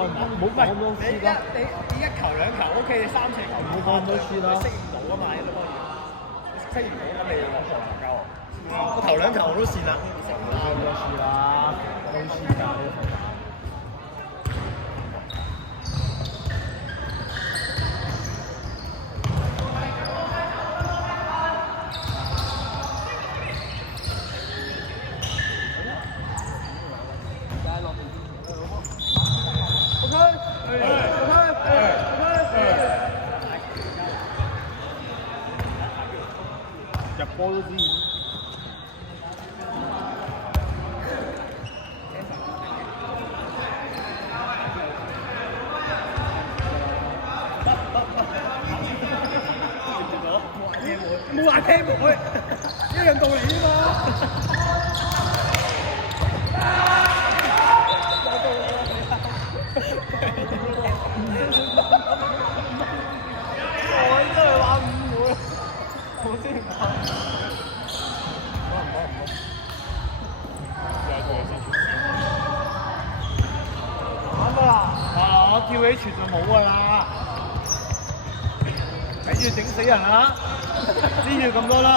冇咁樣輸啦。你一球兩球 OK，你三四球唔好咁樣輸啦。適應到啊嘛，呢個當然。適應唔到咁你落河能夠。我頭兩球我都跣啦。咁樣輸啦，都輸㗎。入波都知。冇話聽唔會，一樣道理啫嘛。我真係話唔會，我先唔怕。啱啦，我跳起全就冇㗎啦，睇住整死人啊！呢條咁多粒，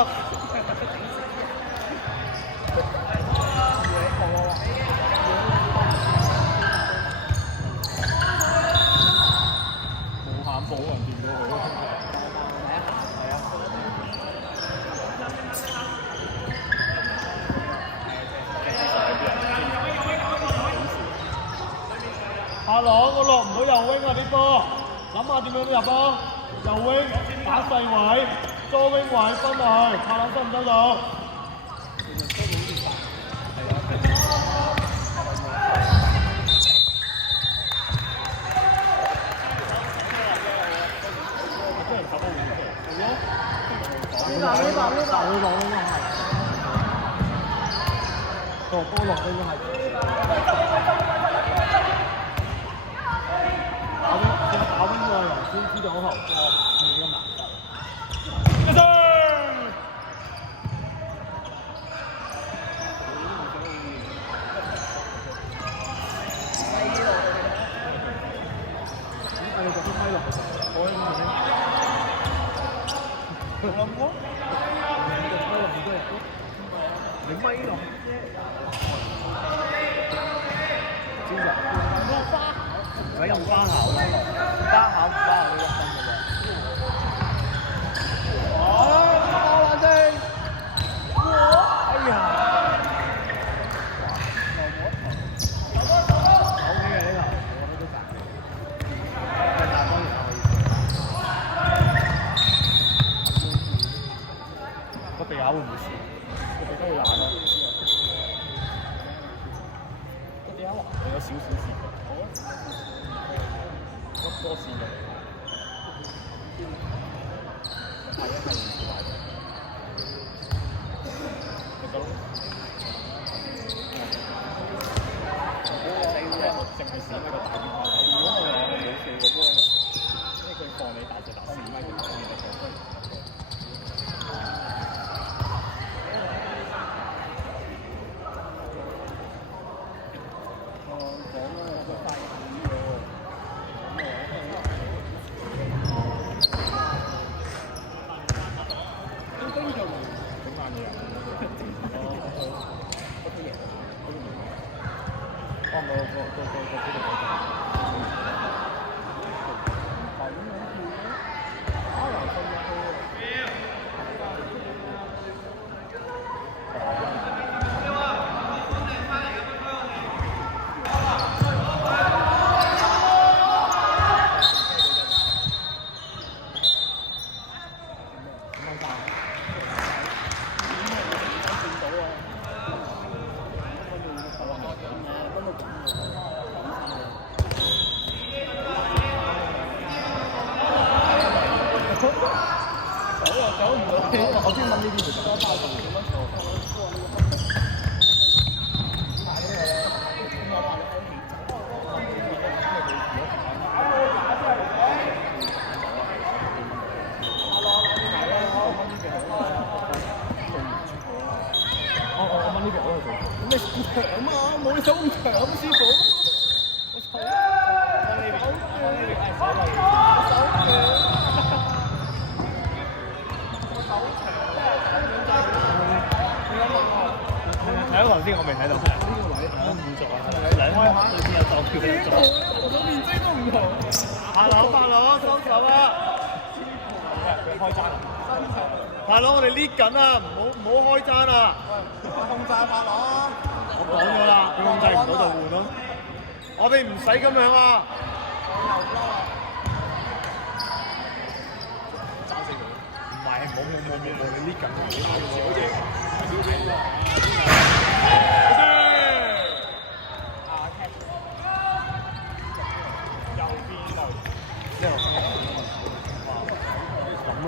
冇喊冇人掂到佢。阿朗，我落唔到右 wing 啊啲波，諗下點樣入啊？右 wing 打細位，左 wing 位分去，拍兩分唔得到。個波落應該係。打邊個頭先知道後波，係一難得。一聲。點解你就都揮落？我喺度冇諗過。你揮落啫。知唔知？唔使用花巧啦，花巧唔花巧都一分嘅啫。冷靜！哎呀！好嘅呢個，我都賺嘅。但係當然我意思，個地下會唔會蝕？個地都會爛咯。個地下滑有少少蝕。多線嘅，係啊係唔大嘅，得咯。我淨係試呢個大邊框，如果我冇射過波，即係佢放你大隻打4米嘅球，你就放飛。我先問呢啲其實多包咁樣我問呢邊我喺度做。咁你長啊嘛，冇你手咁長咁師傅。我喺度。唔熟啊！兩開下裏邊有當票有做。我個面積都唔同。拍攞，雙手啊！佢開爭。拍攞，我哋 lead 緊啊！唔好開爭啊！控制拍攞。我講咗啦，佢控制唔到就換咯。我哋唔使咁樣啊！唔係，冇，你 lead 緊啊！小姐。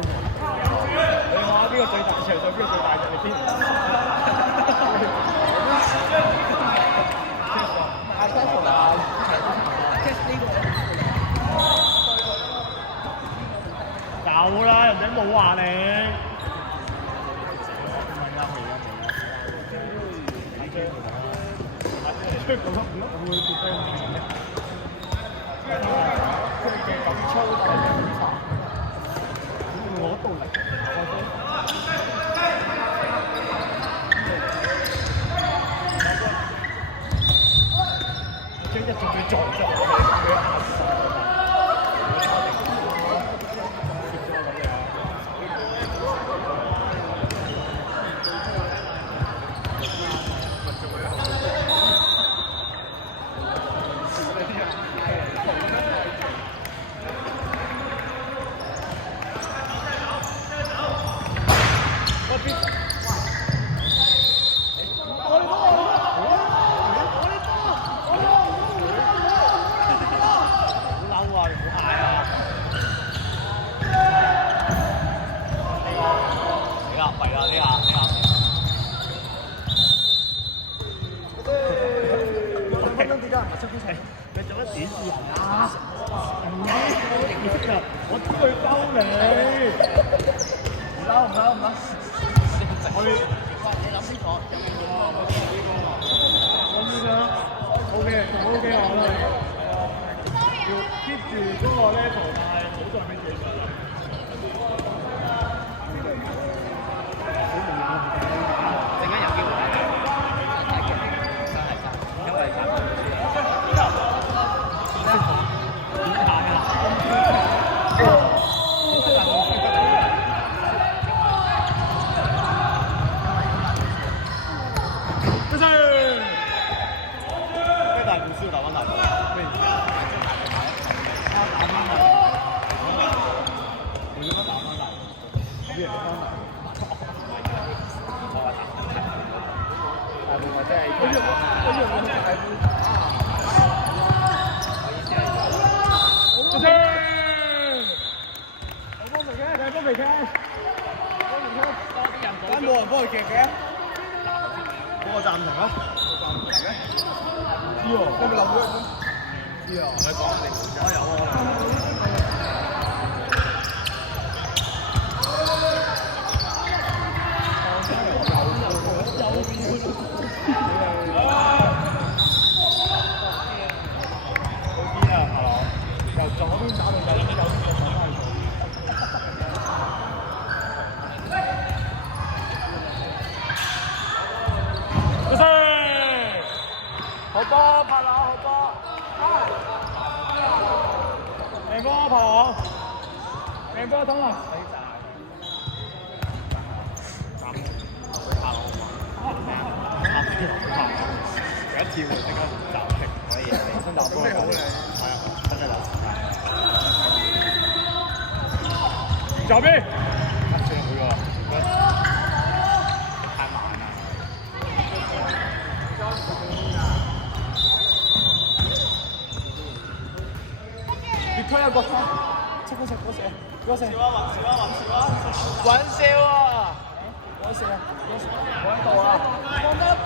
你話邊個最大場上邊個最大隻？你邊？夠啦，人哋冇話你。我到嚟，即係一直要撞咗你做乜點人啊？我知佢鳩你，唔嬲。我哋你諗清楚。OK 我啦。要 keep 住嗰個 level，但係唔好再俾自己上。陣間有機會睇嘅，真係因為冇人幫佢夾嘅，嗰個暫停啊！知喎，有冇留咗？知啊，咪講你冇有由左邊打到右邊，好波拍樓，好波，靚波拍網，靚波等啦。有一跳即刻暫停，可以新加坡好靚，係啊，真係左邊，最好嘅，太慢啦。你推一個三，嗰隻，玩笑啊！我喺度啊！放低一波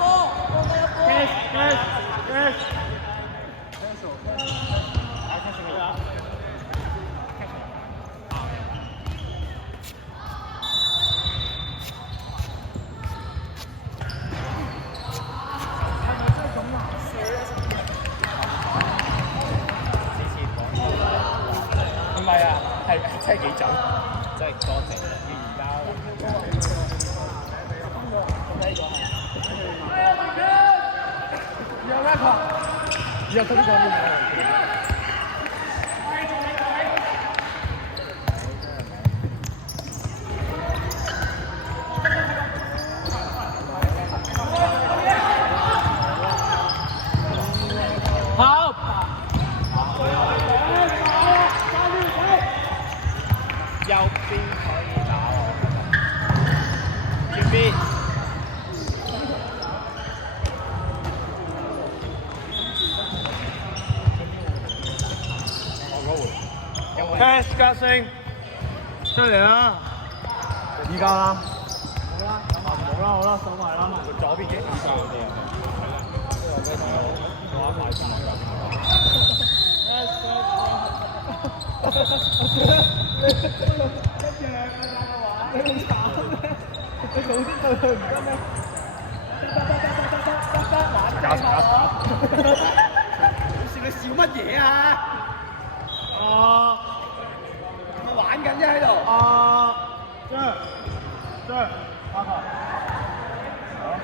唔係啊，係真係幾準，真係多謝你而家。有咩球？以後佢都講呢個。好。右邊可以打我，右邊。Cash 加星，出嚟啦！依家啦，好啦，上埋啦。佢左邊嘅二三嗰啲啊，我一買先嚟你咁慘咩？你老啲對佢唔得咩？得，玩正啊！你笑乜嘢啊？玩緊啫喺度。八球，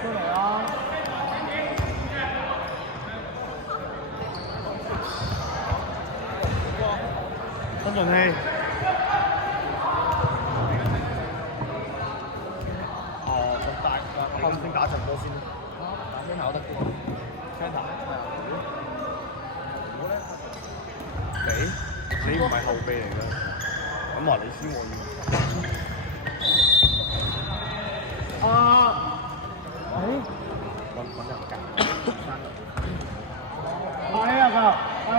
出嚟啦！新進氣。後先打陣波先。打邊口得嘅，槍頭你唔係後備嚟㗎，咁話你先我要。揾人夾，係啊㗎，係。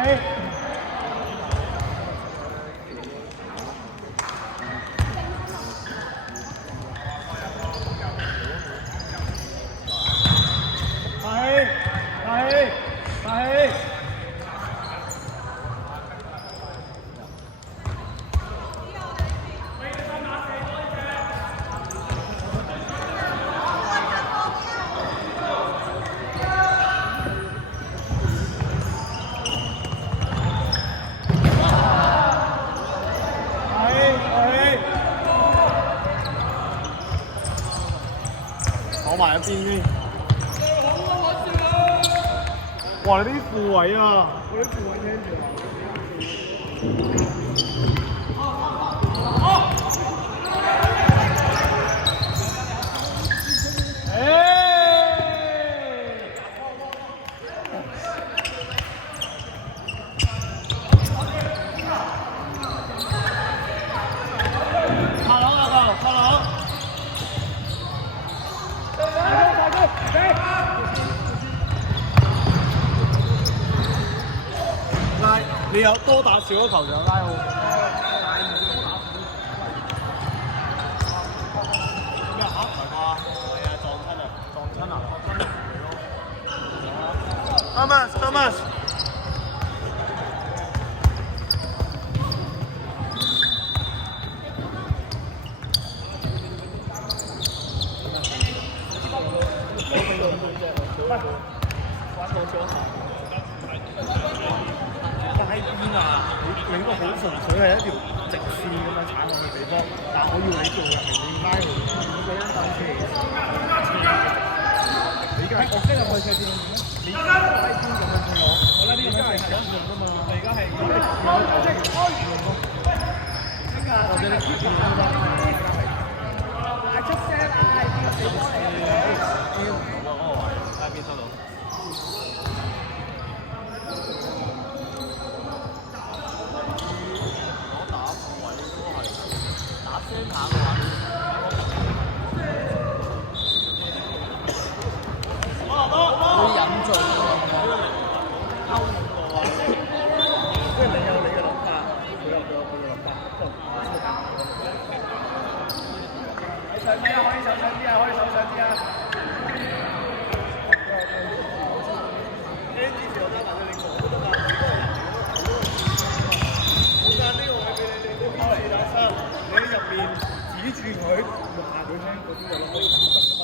攞埋一邊先。哇！你啲副位啊，我啲副位聽住啊。你有多打少嗰球就拉好。咩啊？係啊，撞親啊！Thomas。街邊啊，你個好純粹係一條直線咁樣鏟落去地方，但我要你做嘅係你拉佢，你一單車嚟嘅，你而家我今日去車線你拉邊咁樣做我拉邊咁樣係用㗎嘛，你而家係或者你 keep 住嗌出聲嗌邊個地方嚟啊？拉邊收到。會飲醉溝過啊！即係你有你嘅諗法，佢有佢嘅諗法。上啲啊，可以上啲啊，可以上啲啊！呢啲支持我揸埋佢領導都得㗎。冇間呢個位俾你哋拋嚟打生，你喺入面指住佢話佢聽嗰啲就可以得㗎嘛。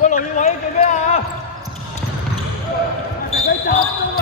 喂，羅耀偉做咩啊？成日集中啊！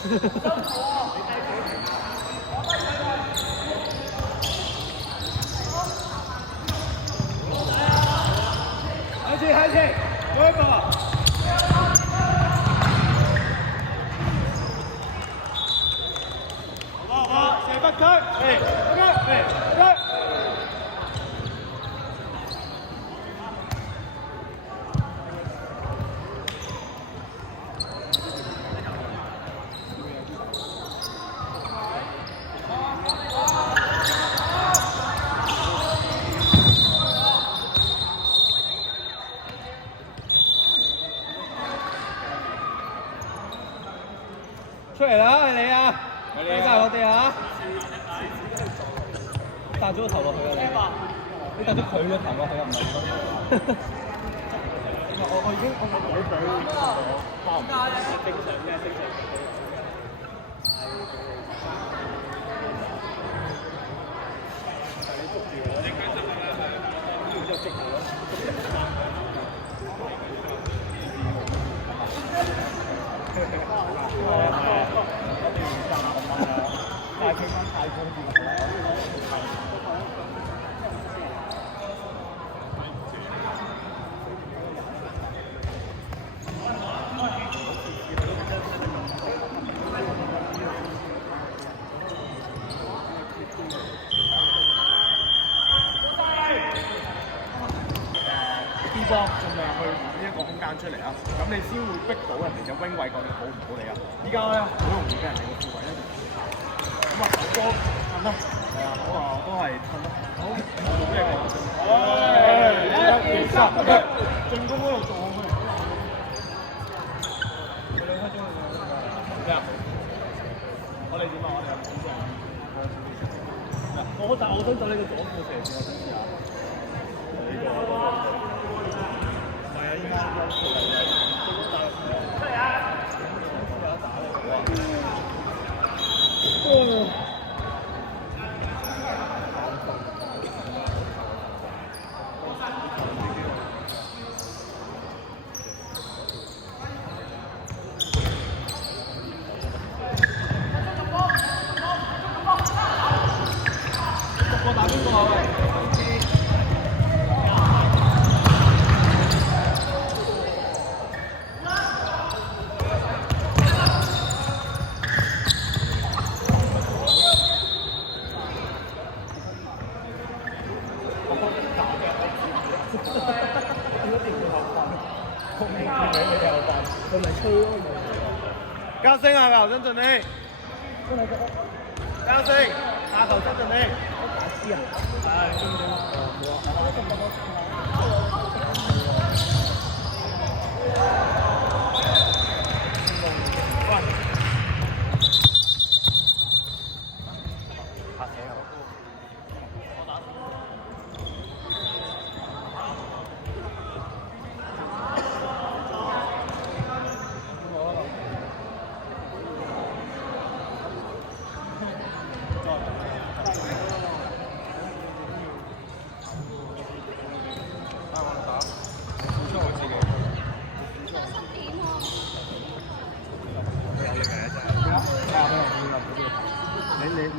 開始，嗰一個。好，射不區，OK。出嚟啦，係你啊！俾晒我哋啊！搭咗個頭落去啊！你搭咗佢個頭落去啊？唔係我已經我冇俾我正常嘅正常。你捉住我，你就捉住我。但係佢翻太方便啦。邊幫盡量去揾一個空間出嚟啊！咁你先會逼到人哋嘅 wing 位究竟好唔好你啊！依家咧好容易俾人哋個副位一度。咁啊，波褪啦，係啊，我話都係褪啦。好，做咩嘅？1、2、3，進攻嗰度做好佢。咩啊？我哋點啊？我哋有冇點啊？但係我想走呢個左副射線，我想試下。呢個係啊，依家有球嚟嘅，出嚟啊！有打嚟好啊！打邊個啊？嘉升係咪頭先盡力？嘉升下頭真盡力。係，中中。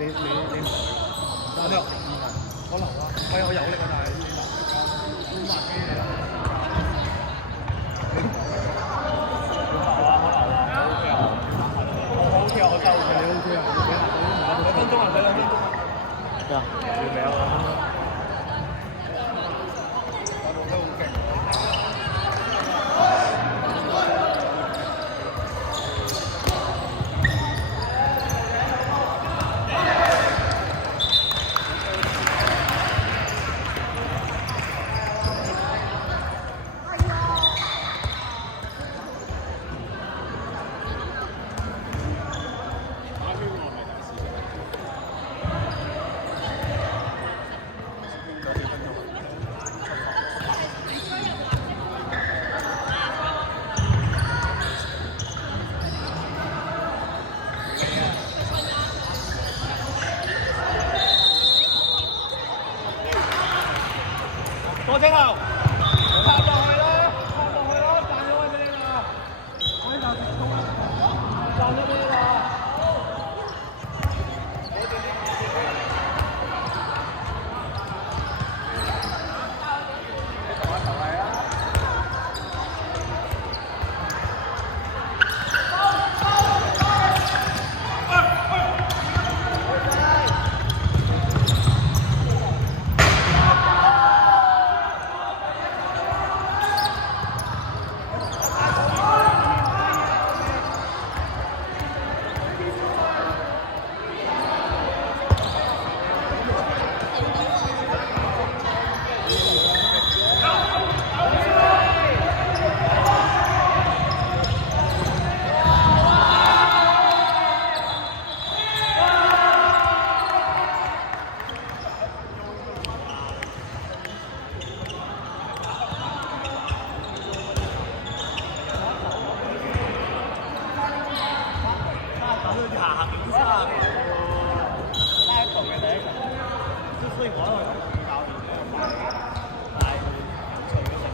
你我留我留啊！我有力啊，但係要慢機嚟啦。我 OK 啊，我收嘅，你 OK 啊？2分鐘啊，睇2分鐘。咩啊？要未啊？我動得好勁。多聲後，插落去啦，彈咗位俾你啦，可以彈成功啦，彈咗俾你啦。下點差嘅。拉動嘅第一球，即係雖然我係同教練咧，但係有趣嘅成。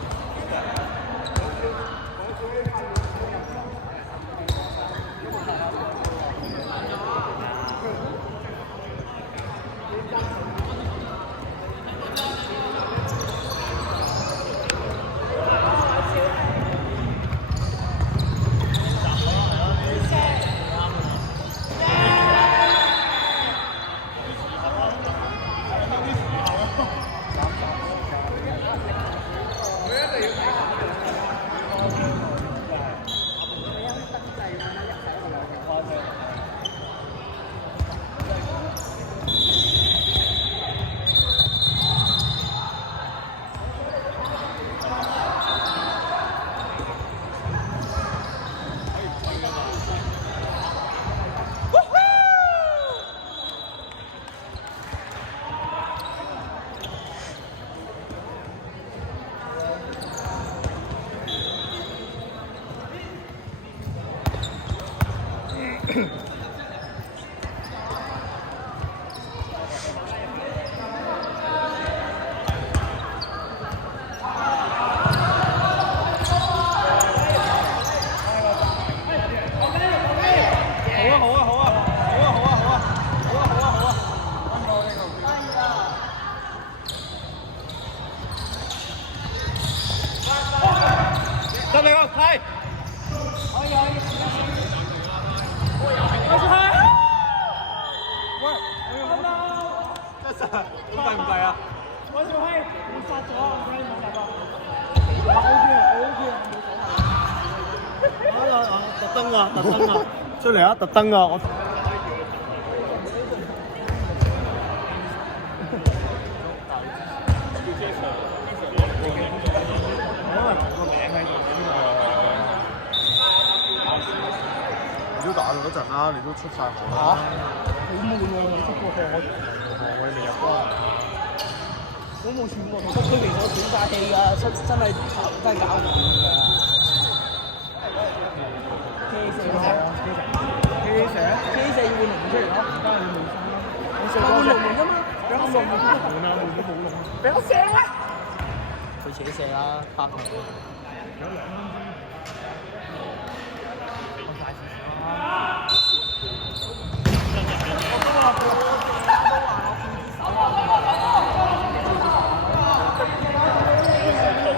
得你個係，可以。喂，得實，咁計唔計啊？我小希，你殺咗，我睇冇大個。特登啊，特登啊，出嚟啊，特登啊，我。打嗰陣啦，你都出晒汗啦。好悶喎，冇出過課，我未入波。我冇試過，得區其實我斷晒氣㗎，真係搞唔掂㗎。K 四要換龍門出嚟咯，而家係冇生咯。我換龍門㗎嘛，俾我龍門都紅啊，換咗冇龍。俾我射啊！佢自己射啦，8分。有2分鐘。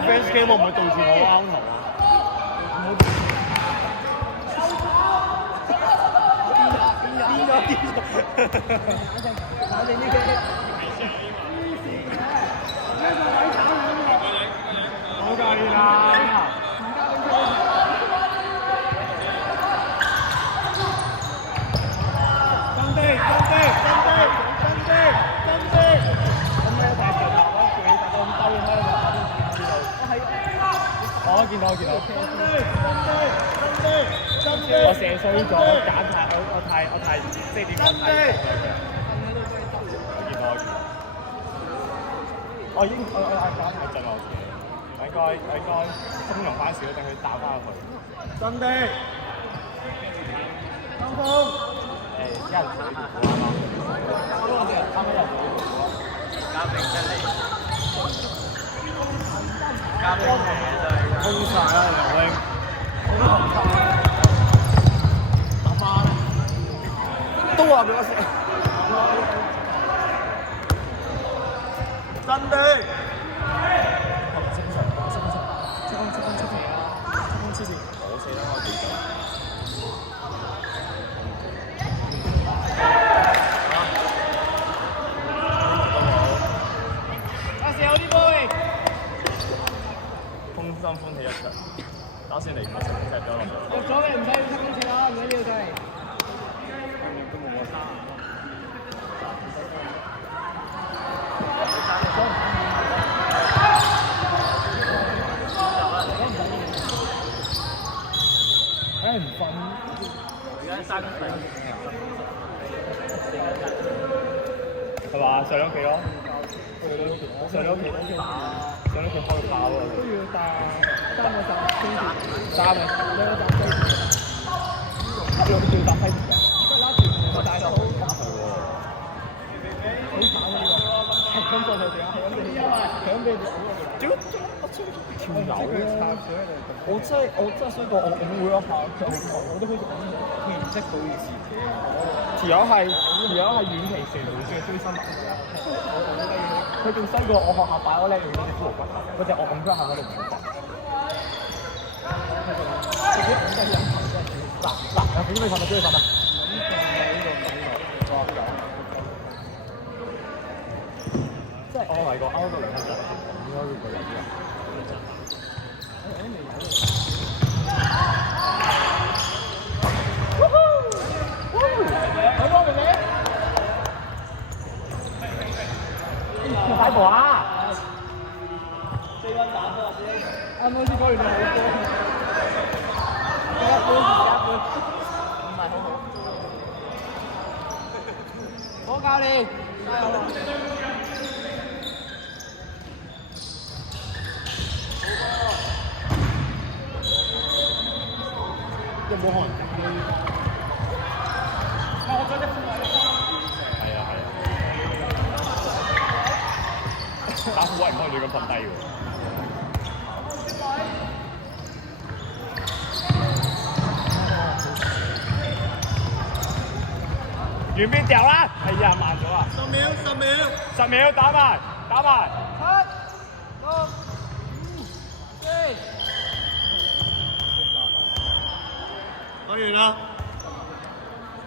fans game 會唔會導致我 out 頭啊？我哋呢個好教練啊！我見到。我射衰咗，我太即係點講太。我已經我講太盡我自己，我應該鬆容翻少少，等佢打翻入去。真的，三分。一人取啱啱入交兵出嚟，交兵嚟都係空曬啦，梁永。打翻，都話俾我食。真的。我射得我幾多？風氣一場，打算嚟唔成隻咗落嚟。入咗你唔使出今次啦，唔緊要就係。都冇我沙啊！唔瞓。而家3係嘛？上咗期咯。上咗期開跑喎。都要打3個集，2個集2個集要搭飛機。我真係衰過我會一下，我都可以見識到件事嘅。條友係遠期射路線嘅追新聞，佢仲犀過我學校擺嗰靚用嗰隻骷髏骨頭，嗰隻我咁多下喺度唔發。嗱，有幾多份啊？幾多份啊？即係我嚟個歐到嚟香港，應該會過嚟啲人。大波啊！啱啱先講完就好波，一半，唔係好好。好教練，加油！有冇可能？我覺得係啊。打虎位唔可以亂咁瞓低喎。完邊掉啦？係啊，慢咗啊！10秒，打埋。7、6、5、4。講完啦。